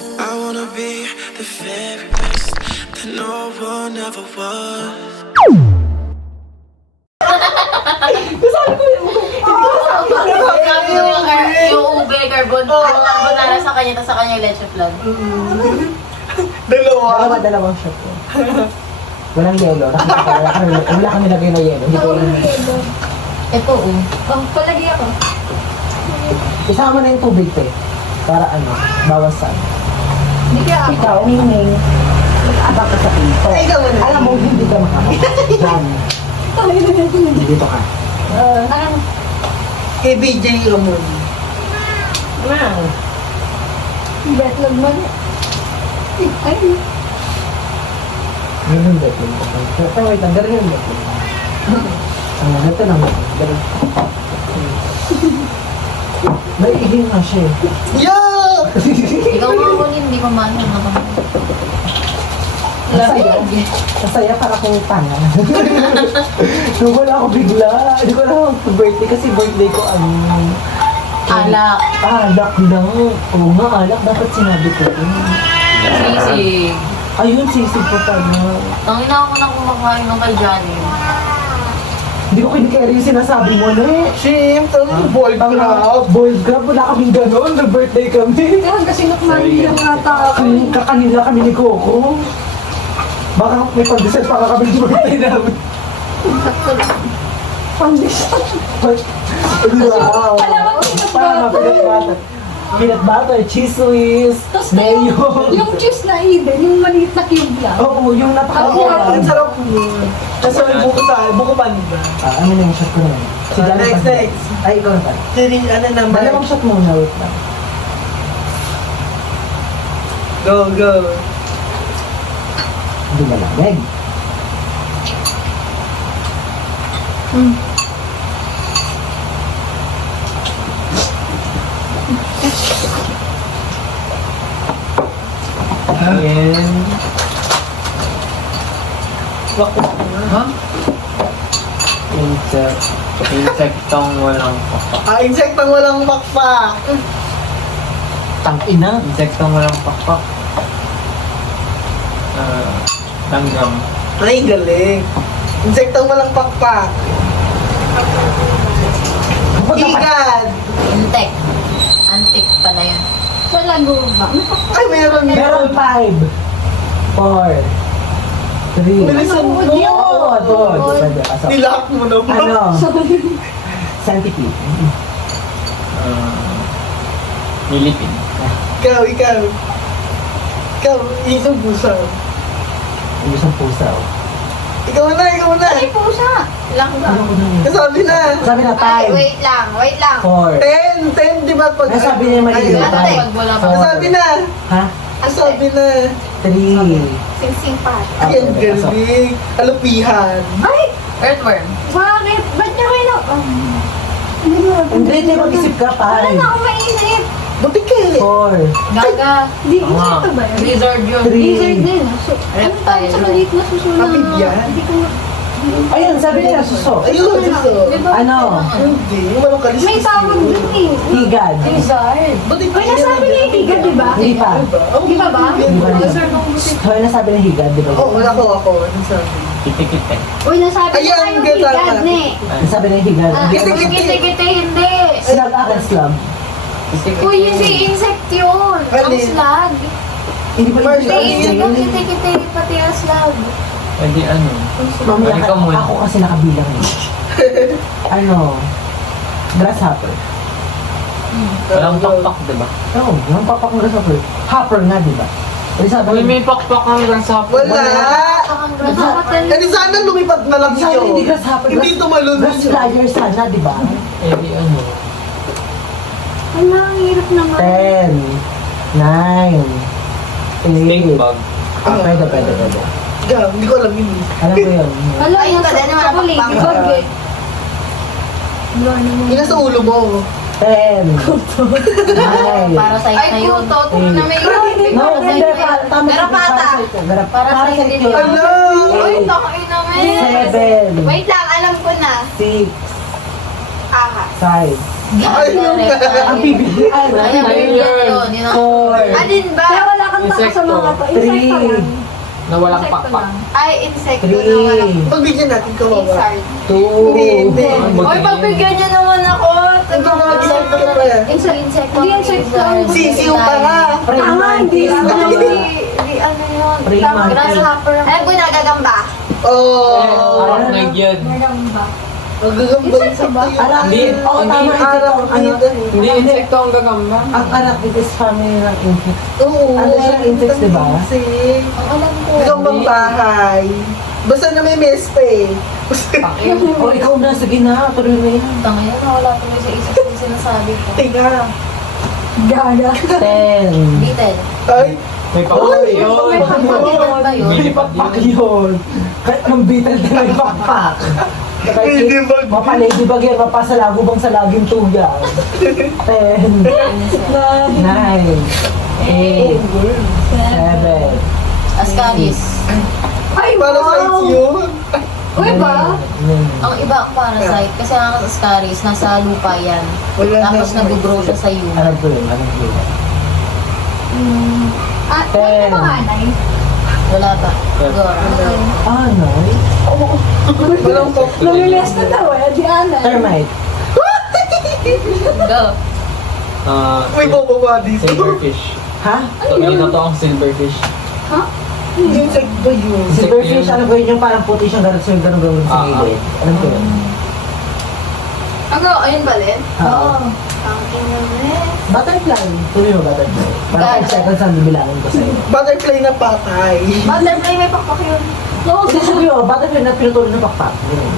I wanna be the very best that no one ever was. Yung ube, carbonara sa kanya, tapos sa kanya yung leche flan. Dalawang shot ko. Walang yelo. Wala kami lagay na yelo. Hindi ko alam. Ito, Palagi ako. Isama na yung tubig te. Para bawasan. Hindi kaya ako. Ikaw, Mingming. Mag-abak ka sa pinto. Alam mo, hindi ka makakapag. Diyan. Dito ka. Kay BJ Ramon. Betlog man. Ay, Ganun betlog ko. Pero wait lang, ganun yung betlog. Ito lang. Ganun. May iging nga siya eh. Yo! ikaw mga kunin, hindi ko maano na kami. Masaya para kung tanga. Nung wala ako bigla. Hindi ko alam birthday kasi birthday ko Alak. alak lang. Oo nga, alak. Dapat sinabi ko. Sisig. Ayun, sisig po tayo. Tangina ako nang kumakain ng kay Johnny. Hindi ko kinikeri yung sinasabi mo na eh. Shim, bold crowd. Boys Club, wala kaming ganon. Nag-birthday kami. kaya kasi nukmandi lang nga tao. Kakanila kami ni Coco. Baka may pandesal para kami ng birthday namin. Sakto lang. Pandesal. Wow. Para peanut butter. Peanut butter, cheese whiz, Tapos mayo. yung cheese na Eden, yung maliit na cube lang. Oo, yung napaka-oral. Ang sarap mo. Kasi may buko panda. Ano na yung shot ko na yun? Si Johnny Next, pa- next. Ay, ikaw na pa. Siri, ano naman? Dalawang shot muna, wait lang. Go, go. Hindi malamig. And... Ha? Insektong walang pakpak. Insektang walang pakpak. Tang-ina. Insektong walang pakpak. Langgam. Ay, galing. Insektang walang pakpak. Higad. Antik. Antik pala yun. Sa Laguna. Ay, meron Meron 5, 4, 3. Bilisan mo. Oo, good. Pwede ka sa... Nilak mo na ba? Ano? Centipede. Nilipin. Ikaw, ikaw. Ikaw, isang pusa. Yung isang pusa. oh. Ikaw na, ikaw na. Ay, pusa. Lang ba? Ano ko na yun? Kasabi na. Sabi na Ay, 5, wait lang. 4. 10, di ba pag... Nasabi niya may Ayun. ilan. Pag wala pa. Kasabi na. Ha? Kasabi na. 3. Sing-sing pa. Ay, ang galing. Alupihan. Ay! Earthworm. Bakit? Ba't niya kayo Hindi mo. Hindi, hindi mag-isip ka, Wala na 5, akong maisip. Buti ka eh. 4, Gaga. Di, Tama. ito ba yun? Lizard yun. Three. Lizard din. So, ano tawag sa maliit na susunod? Kapit yan. Hindi ko Ayun, sabi niya suso. Ayun, gusto. Ano? Hindi, yung walang kalis. may tawag dun eh. Higad. Lizard. Buti Ay, nasabi niya yung higad, di ba? Hindi pa. Di ba ba? Hindi pa rin. Hoy, nasabi ng higad, di ba? Oo, wala ko ako. Anong sabi? Kite-kite. Uy, nasabi niya Ayan, yung ganda. higad, ne. Nasabi ng higad. Kite-kite, hindi. Slug akin, slug. Uy, hindi insect yun. Ang Alin? slag. Hindi pa First, rin. Hindi, insect yung kite-kite, pati ang slug. Pwede ano? Mamaya Ikaw muna. ako kasi nakabilang eh. Ano? Grasshopper. Walang pakpak, diba? Oo, yung papak ng grasshopper. Hopper nga, di ba? Eh, sabi Uy, may pakpak ang grasshopper. Wala. Ang grasshopper. Kasi sana lumipad na lang Sabi siya. hindi grasshopper. Hindi tumalon. Grass flyer sana, di ba? Eh, di ano? Ay, ang hirap naman. 10, 9, Stink 8. bug. Pwede. Gam, hindi ko alam yun. Alam ko yun. Hala, Ay, nasa iba din naman ang chocolate. pakpak. Bag eh. Wala naman. Yung nasa ulo mo. 10, 9. Para sa Ay, na yun. puto. Na may No, hindi. Tama. Pero pata. Para sa hindi ito. ba? Hello! Uy, takin namin. 7, Wait lang, alam ko na. 6, Aha. 5, Ayun na. Ang pipilian. Ay, ang bird yun. Yun ang 4, Alin ba? Kaya wala kang taka sa mga to. Insekto lang. Na walang Insekto pakpak. lang. Ay, insekto na walang 3, Pagbigyan natin kawawa. lizard. 2, Hindi. Uy, pagbigyan niyo naman ako. Ito mga example ka ba yan? Insect. Hindi insekto. Sisiw pa nga. Tama, hindi. Di ano yun? Prima. Grasshopper. Ay, gunagagamba. Oh. Arachnid yun. Magamba. Magagambal sa bayo. Hindi, Oo, tama. hindi, Ito ang Hindi insekto ang gagamba. Ang arachnid is family ng insects. Oo. Ano siya, insects, di ba? Insect. Alam ko. Gagambang bahay. Basta na may mess pa eh. O, ikaw na. Sige na. Tuloy mo yan. Tangina, nawala tuloy sa isip yung sinasabi ko. Tinga. Gaga. 10. Beetle. Ay. May pakpak yun. May pakpak ba yun? Hindi pakpak yun. Kahit ng beetle din may pakpak. Ladybug. Mapa-ladybug yan. Mapasalagubang sa laging tuya. 10, 9, 8, 7, Ascaris. Ay, Para sa wow. yun. Uy ba? Ang iba ang parasite, kasi ang Ascaris, nasa lupa yan. Wala Tapos na. nag-grow siya sa human. Alam ko yun. Alam ko yun. Ah, Ten. ano panganay? Wala ba? Dora. Ah, nice. Walang pop. Namiles na daw eh. Di ana. Termite. Go. May bababa dito. Silverfish. Ha? So, yun na to ang silverfish. Insect ba yun? Silverfish, ano ba yun yung parang puti siyang ganun sa ganun sa gilid? Alam ko yun. Ako, ayun ba, Len? Oo. Ang inamit. Butterfly. Tuloy mo butterfly. Parang 5 seconds ang bibilangin ko sa'yo. Butterfly na patay. Butterfly, may pakpak yun. Oo, Hindi sabi ko, butterfly na pinutuloy ng pakpak. Ganun.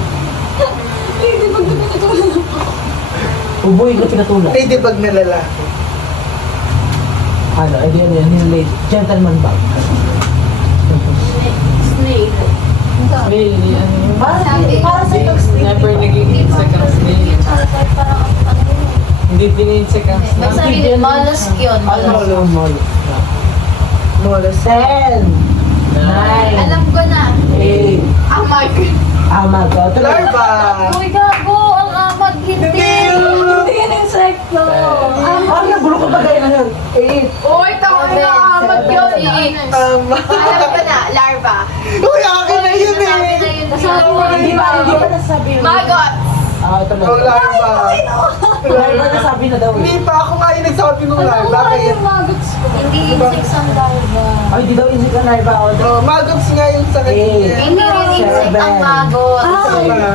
hindi pag pinatulan. Uboy na pinatulan. Ladybug na lalaki. Ano, eh di ano yan, yung late, gentleman bug. Snake. May, ano yun? Para sa Never naging insect ang snake. Parasite parang ano yun. Hindi din insect ang May snake. sabi din, mollusk yun. Mollusk. Molas. 10, 9, Alam ko na. 8, Amag. amag. Tuloy. Larva. Uy, gago! Ang amag, hindi! Hindi yan insekto. Parang nagulo ko ba gaya na yun? 8, Uy, tama na amag yun. Tama. Alam ko na, larva. Uy, akin na yun Sabi eh. na yun. Sabi mo, hindi ba nasabi yun? Magot. Ah, ito na. Oh, larva. Larva nasabi na daw Hindi eh. pa ako nga yung nagsabi ng Ano larva. ba Kaya, yung maggots ko? Hindi insects ang larva. Ay, di daw insect ang larva. oh, magots nga yung sa kanya. Hindi rin insect ang magot.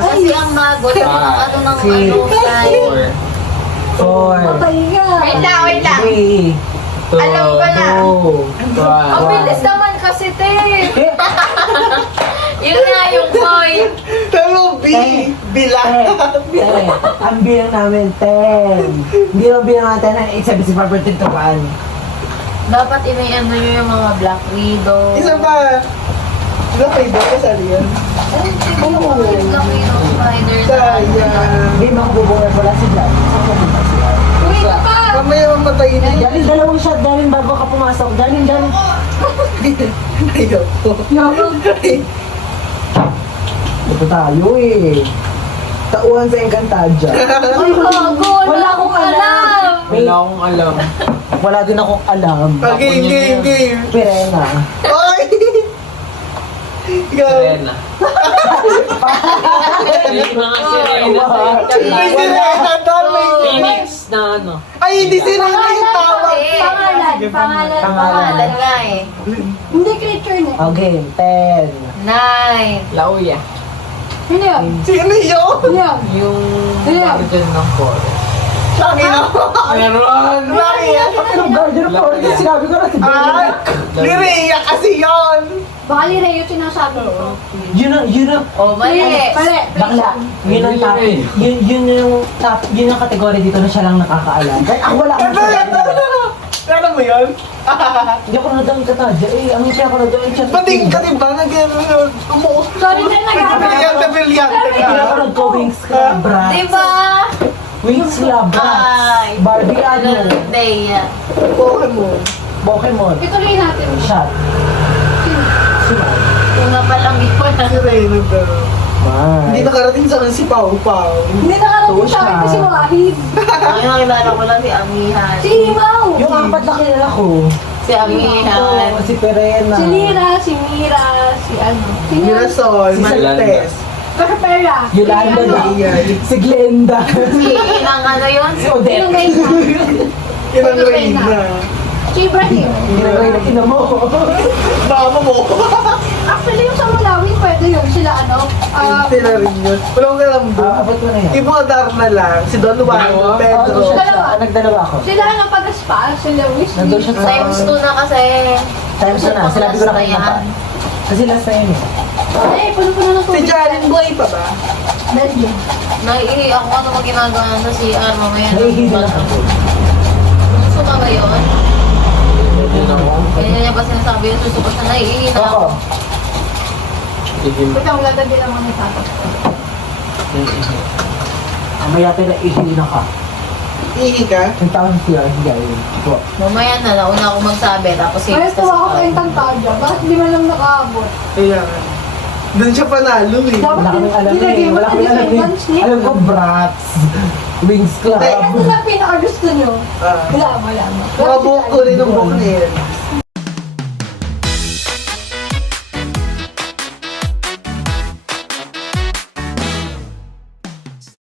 Kasi ang magot, ano ng ano, fly. 4, Patay ka. Wait lang, wait lang. 3, Alam ko na. 2, Ang bilis naman kasi, te. Yun nga yung point. Pero B, bilang. Ang bilang namin, 10. Hindi lang bilang natin ng 875 to paan. Dapat inayan na nyo yung mga black widow. Isa pa. Sila kayo ba? Kasali yan. Oo. Black widow spider na. Sayang. Hindi makabubungan wala si Vlad. Uy, ka pa. Mamaya mamatayin na. Galing dalawang shot, galing bago ka pumasok. Galing. Ayaw ko. Ito tayo eh. Tauhan sa Encantadia. Ay, gago! Wala akong alam! Wala akong alam. Wala din akong alam. Game. Pirena. Oy! Go! Serena. Hindi na nga Serena. May sirena doon, may Phoenix na ano. Ay, hindi sirena yung tawag. Pangalan. Pangalan nga eh. Hindi creature na. Okay, 10. 9. Lauya. Ano yun? Sino yun? Ano yun? Yung Ayan. guardian ng forest. Laki na. Meron! Laki yan. Ang guardian of forest, sinabi ko na si Ay, Bella. Lirea kasi yun. Baka Lireo sinasabi ko. Yun ang, Oh, mali. bakla. Yun ang top. Yun yung top, yun ang kategory dito na siya lang nakakaalam. Kahit ako wala akong Ano mo yun? Hindi ako na daw yung katadya. Eh, ang siya ako na daw yung chat. Bating ka diba? Umuot. Sorry na nag-aaral. Brilyante Hindi ako ka. nag-Wings Club, brats. Diba? Wings Club, brats. Ay. Barbie, ano? Day. Pokemon. Pokemon. Ituloy natin. Shot. Sino? Una pa lang yun. Sirena daw. Hindi nakarating sa akin si Pau Pau. Hindi nakarating sa akin kasi Wahid. Ang nakilala ko lang si Amihan. Si Himaw. Yung apat na kilala ko. Si Amihan. Si Perena. Si Lira, si Mira, si ano. Si Mirasol, Si Martes. Pera. Yolanda Si na. ano. Si Glenda. Si Inang ano yun? Si Odette. Yung Reyna. Inang Reyna. Si Ibrahim. Ina mo. Mama mo. Actually, yung sa Malawi, pwede yun. Sila ano. Sila rin yun. Walang alam doon. Abot ko na yan. Ibo Dharma lang. Si Don Juan, Pedro. Nagdalawa ako. Sila ang Pagaspa, si Lewis. Nandun siya sa... Times 2 na kasi. Times na. Sinabi ko na kayo na pa. Kasi last na yun eh. Eh, puno-puno ng Si tubig. Jalen Boy pa ba? Belgium. Naiihi ako ano mo ginagawa sa CR mamaya. Naiihi na ako. Gusto ka ba yun? Yun ako. Ganyan niya ba sinasabi yung susuko sa naiihi na Ako. ako? Ihim. Ikaw, wala din naman may tatas. Mamaya tayo na ihina ka. Ihi ka? Yung taon siya, hindi ayun. Ito. Mamaya na, nauna ako magsabi, tapos Ay, inis ito ako kayong tangkadya. Bakit di man lang nakaabot? Kaya nga. Doon siya panalo eh. Dapat Wala kaming alam nilagay eh. mo Wala sa kaming alam eh. defense niya. Alam ko, Brats. Wings Club. Ay, Ano na pinakagusto nyo? Ah. Wala mo. Mga buhok ko rin ng buhok na yun.